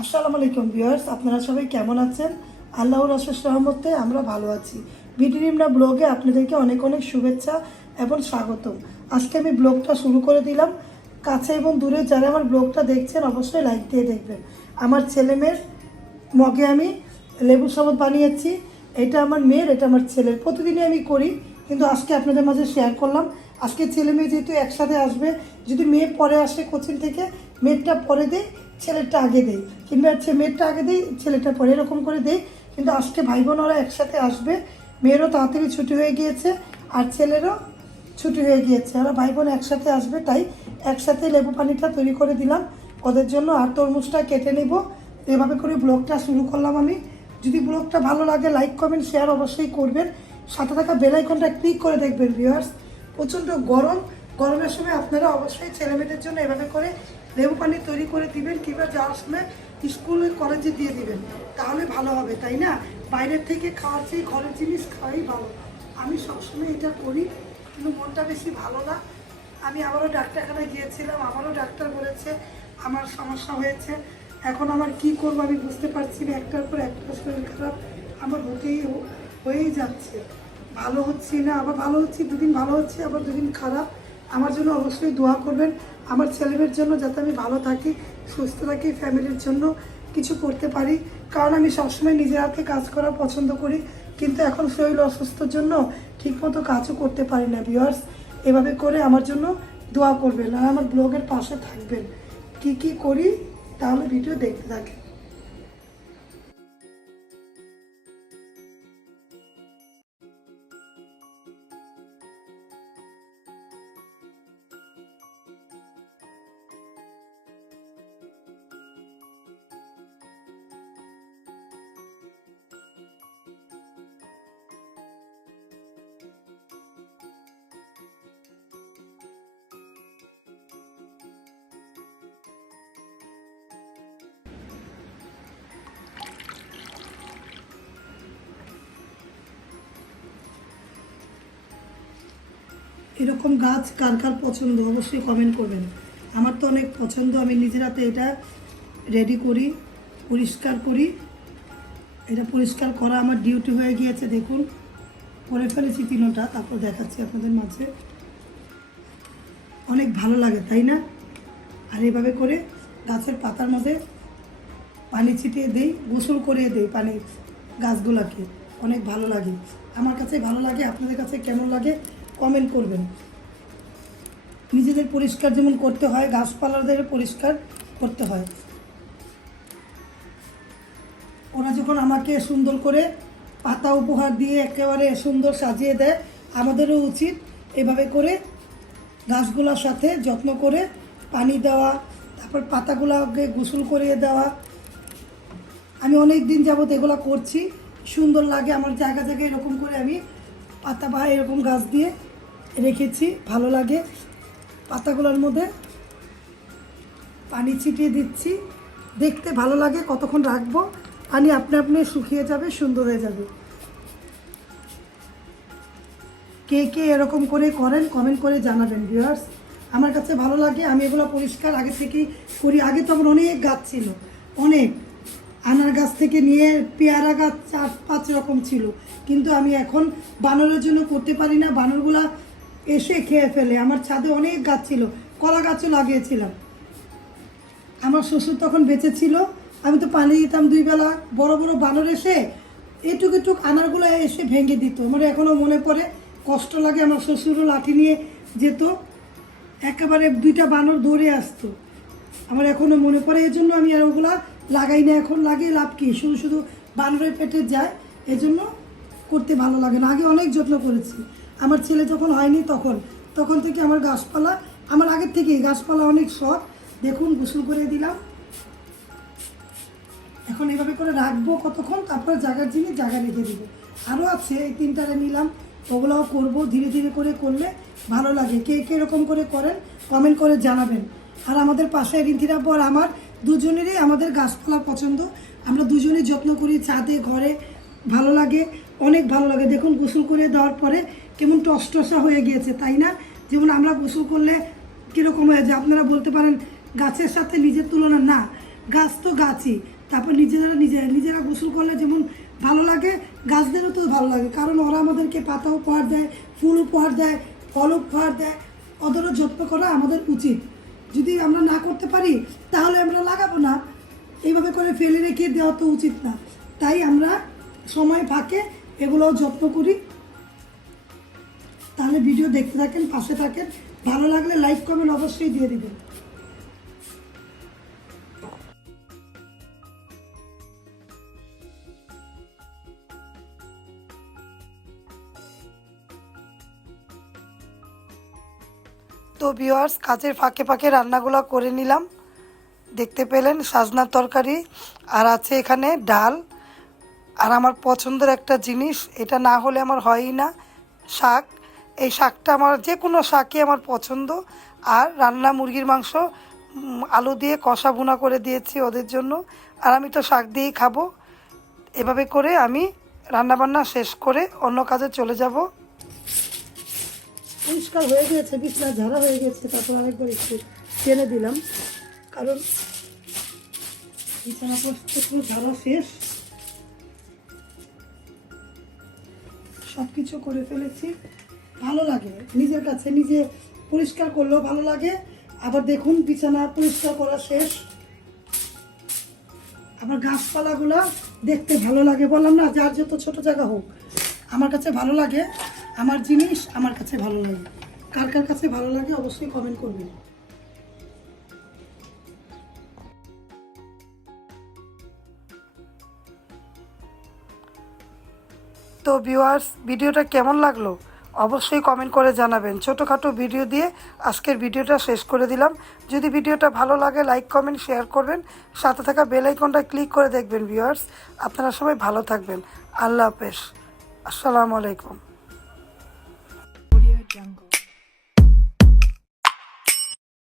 আসসালামু আলাইকুম ভিউয়ার্স, আপনারা সবাই কেমন আছেন? আল্লাহর আশেষ রহমতে আমরা ভালো আছি। বিটি নিমনা ব্লগে আপনাদেরকে অনেক অনেক শুভেচ্ছা এবং স্বাগতম। আজকে আমি ব্লগটা শুরু করে দিলাম। কাছে এবং দূরে যারা আমার ব্লগটা দেখছেন, অবশ্যই লাইক দিয়ে দেখবেন। আমার ছেলে মেয়ের মগে আমি লেবু শরবত বানিয়েছি। এটা আমার মেয়ের, এটা আমার ছেলের। প্রতিদিনই আমি করি, কিন্তু আজকে আপনাদের মাঝে শেয়ার করলাম। আজকে ছেলে মেয়ে যেহেতু একসাথে আসবে, যদি মেয়ে পরে আসে কোচিং থেকে, মেয়েরটা পরে দেয় ছেলেরটা আগে দেই কিংবা মেয়েরটা আগে দেই ছেলেটা পরে এরকম করে দেই কিন্তু আজকে ভাই বোন ওরা একসাথে আসবে। মেয়েরও তাড়াতাড়ি ছুটি হয়ে গিয়েছে আর ছেলেরও ছুটি হয়ে গিয়েছে। ওরা ভাই বোন একসাথে আসবে, তাই একসাথে লেবু পানিটা তৈরি করে দিলাম। ওদের জন্য আর তরমুজটা কেটে নিব। এভাবে করে ব্লগটা শুরু করলাম আমি। যদি ব্লগটা ভালো লাগে, লাইক, কমেন্ট, শেয়ার অবশ্যই করবেন। সাথে থাকা বেলাইকনটা ক্লিক করে দেখবেন, ভিউয়ার্স। প্রচণ্ড গরম। গরমের সময় আপনারা অবশ্যই ছেলেমেয়েদের জন্য এভাবে করে লেবু পানি তৈরি করে দিবেন কিংবা যাওয়ার সময় স্কুলে, কলেজে দিয়ে দিবেন। তাহলে ভালো হবে, তাই না? বাইরের থেকে খাওয়ার চেয়ে ঘরের জিনিস খাওয়াই ভালো। আমি সবসময় এটা করি, কিন্তু মনটা বেশি ভালো না। আমি আবারও ডাক্তারখানায় গিয়েছিলাম আমারও ডাক্তার বলেছে, আমার সমস্যা হয়েছে। এখন আমার কি করব আমি বুঝতে পারছি না, একটার পর একটা শরীর খারাপ, আমার হতেই হয়েই যাচ্ছে। ভালো হচ্ছি না, আবার ভালো হচ্ছি, দুদিন ভালো হচ্ছে, আবার দুদিন খারাপ। আমার জন্য অবশ্যই দোয়া করবেন। আমার ছেলেমেয়ের জন্য যাতে আমি ভালো থাকি, সুস্থ থাকি, ফ্যামিলির জন্য কিছু করতে পারি। কারণ আমি সবসময় নিজের হাতে কাজ করা পছন্দ করি, কিন্তু এখন শরীর অসুস্থর জন্য ঠিকমতো কাজও করতে পারি না ভিউয়ার্স এভাবে করে আমার জন্য দোয়া করবেন আর আমার ব্লগের পাশে থাকবেন। কি কি করি তাহলে ভিডিও দেখতে থাকেন এরকম গাছ কার কার পছন্দ, অবশ্যই কমেন্ট করবেন। আমার তো অনেক পছন্দ, আমি নিজের হাতে এটা রেডি করি, পরিষ্কার করি। এটা পরিষ্কার করা আমার ডিউটি হয়ে গিয়েছে, দেখুন। করে ফেলেছি তিনোটা, তারপর দেখাচ্ছি আপনাদের মাঝে। অনেক ভালো লাগে, তাই না? আর এভাবে করে গাছের পাতার মধ্যে পানি ছিটিয়ে দেই, গোসল করে দেই পানি গাছগুলাকে। অনেক ভালো লাগে। আমার কাছে ভালো লাগে, আপনাদের কাছে কেমন লাগে? কমেন্ট করবেন। নিজেদের পরিষ্কার যেমন করতে হয়, গাছপালাদের পরিষ্কার করতে হয়। ওরা যখন আমাকে সুন্দর করে পাতা উপহার দিয়ে একেবারে সুন্দর সাজিয়ে দেয়, আমাদেরও উচিত এভাবে করে গাছগুলোর সাথে যত্ন করে পানি দেওয়া, তারপর পাতাগুলোকে গোসল করিয়ে দেওয়া। আমি অনেক দিন যাবত এগুলো করছি, সুন্দর লাগে, আমার জায়গা জায়গায় এরকম করে আমি পাতা বা এরকম গাছ দিয়ে রেখেছি, ভালো লাগে। পাতাগুলোর মধ্যে পানি ছিটিয়ে দিচ্ছি। দেখতে ভালো লাগে, কতক্ষণ রাখব? পানি আপনি আপনি শুকিয়ে যাবে, সুন্দর হয়ে যাবে। কে কে এরকম করে করেন কমেন্ট করে জানাবেন ভিউয়ার্স আমার কাছে ভালো লাগে, আমি এগুলো পরিষ্কার আগে থেকেই করি। আগে তো আমার অনেক গাছ ছিল, অনেক। আনার গাছ থেকে নিয়ে পেয়ারা গাছ চার পাঁচ রকম ছিল। কিন্তু আমি এখন বানরের জন্য করতে পারি না। বানরগুলা এসে খেয়ে ফেলে। আমার ছাদে অনেক গাছ ছিল। কলা গাছও লাগিয়েছিলাম। আমার শ্বশুর তখন বেঁচে ছিল। আমি তো পানি দিতাম দুই বেলা। বড় বড় বানর এসে এটুক এটুক আনারগুলো এসে ভেঙে দিত। আমার এখনও মনে পড়ে। কষ্ট লাগে আমার শ্বশুরও লাঠি নিয়ে যেত। একেবারে দুইটা বানর দৌড়ে আসতো। আমার এখনও মনে পড়ে। এই জন্য আমি আর ওগুলা লাগাই না এখন, লাগিয়ে লাভ কি? শুধু শুধু বানরের পেটে যায় এই জন্য করতে ভালো লাগে না। আগে অনেক যত্ন করেছি। আমার ছেলে যখন হয়নি তখন তখন থেকে আমার গাছপালা, আমার আগের থেকেই গাছপালা অনেক শখ। দেখুন, গোসল করে দিলাম। এখন এভাবে করে রাখব কতক্ষণ, তারপরে জায়গার জিনিস জায়গা রেখে দিব। আরও আছে, এই তিনটারে নিলাম। ওগুলোও করব, ধীরে ধীরে করে করলে ভালো লাগে। কে কে এরকম করে করেন কমেন্ট করে জানাবেন। আর আমাদের পাশে রিন্তিরা পর আমার দুজনেরই আমাদের গাছপালা পছন্দ। আমরা দুজনেই যত্ন করি ছাদে, ঘরে। ভালো লাগে, অনেক ভালো লাগে। দেখুন, গোসল করে দেওয়ার পরে কেমন টসটসা হয়ে গিয়েছে, তাই না? যেমন আমরা গোসল করলে কীরকম হয়ে যায়? আপনারা বলতে পারেন, গাছের সাথে নিজের তুলনা না। গাছ তো গাছই। তারপর নিজেরা নিজেরা নিজেরা গোসল করলে যেমন ভালো লাগে, গাছদেরও তো ভালো লাগে। কারণ ওরা আমাদেরকে পাতা উপহার দেয়, ফুল উপহার দেয় ফল উপহার দেয়। ওদেরও যত্ন করা আমাদের উচিত। যদি আমরা না করতে পারি, তাহলে আমরা লাগাবো না। এইভাবে করে ফেলে রেখে দেওয়া তো উচিত না। তাই আমরা সময় ফাঁকে এগুলো যত্ন করি। তাহলে ভিডিও দেখতে থাকেন, পাশে থাকেন। ভালো লাগলে লাইক কমেন্ট অবশ্যই দিয়ে দিবেন। তো ভিওয়ার্স কাজের ফাঁকে ফাঁকে রান্নাগুলো করে নিলাম। দেখতে পেলেন সাজনার তরকারি, আর আছে এখানে ডাল। আর আমার পছন্দের একটা জিনিস, এটা না হলে আমার হয়ই না, শাক। এই শাকটা আমার যে কোনো শাকই আমার পছন্দ। আর রান্না মুরগির মাংস আলু দিয়ে কষা ভুনা করে দিয়েছি ওদের জন্য। আর আমি তো শাক দিয়েই খাব। এভাবে করে আমি রান্নাবান্না শেষ করে অন্য কাজে চলে যাব। পরিষ্কার হয়ে গিয়েছে বিছনা ঝাড়া হয়ে গেছে, তারপর আরেকবার একটু টেনে দিলাম। কারণ বিছানা পুরো ঝাড়া শেষ। সব কিছু করে ফেলেছি। ভালো লাগে, নিজের কাছে নিজে পরিষ্কার করলেও ভালো লাগে। আবার দেখুন, বিছানা পরিষ্কার করা শেষ। আবার গাছপালাগুলো দেখতে ভালো লাগে। বললাম না, যার যত ছোট জায়গা হোক, আমার কাছে ভালো লাগে। আমার জিনিস আমার কাছে ভালো লাগে। কার কার কাছে ভালো লাগে অবশ্যই কমেন্ট করবেন। তো ভিউয়ার্স ভিডিওটা কেমন লাগল? অবশ্যই কমেন্ট করে জানাবেন। ছোটোখাটো ভিডিও দিয়ে আজকের ভিডিওটা শেষ করে দিলাম। যদি ভিডিওটা ভালো লাগে লাইক কমেন্ট শেয়ার করবেন। সাথে থাকা বেল আইকনটা ক্লিক করে দেখবেন ভিউয়ার্স আপনারা সবাই ভালো থাকবেন। আল্লাহ হাফেজ। আসসালামু আলাইকুম। Jungle.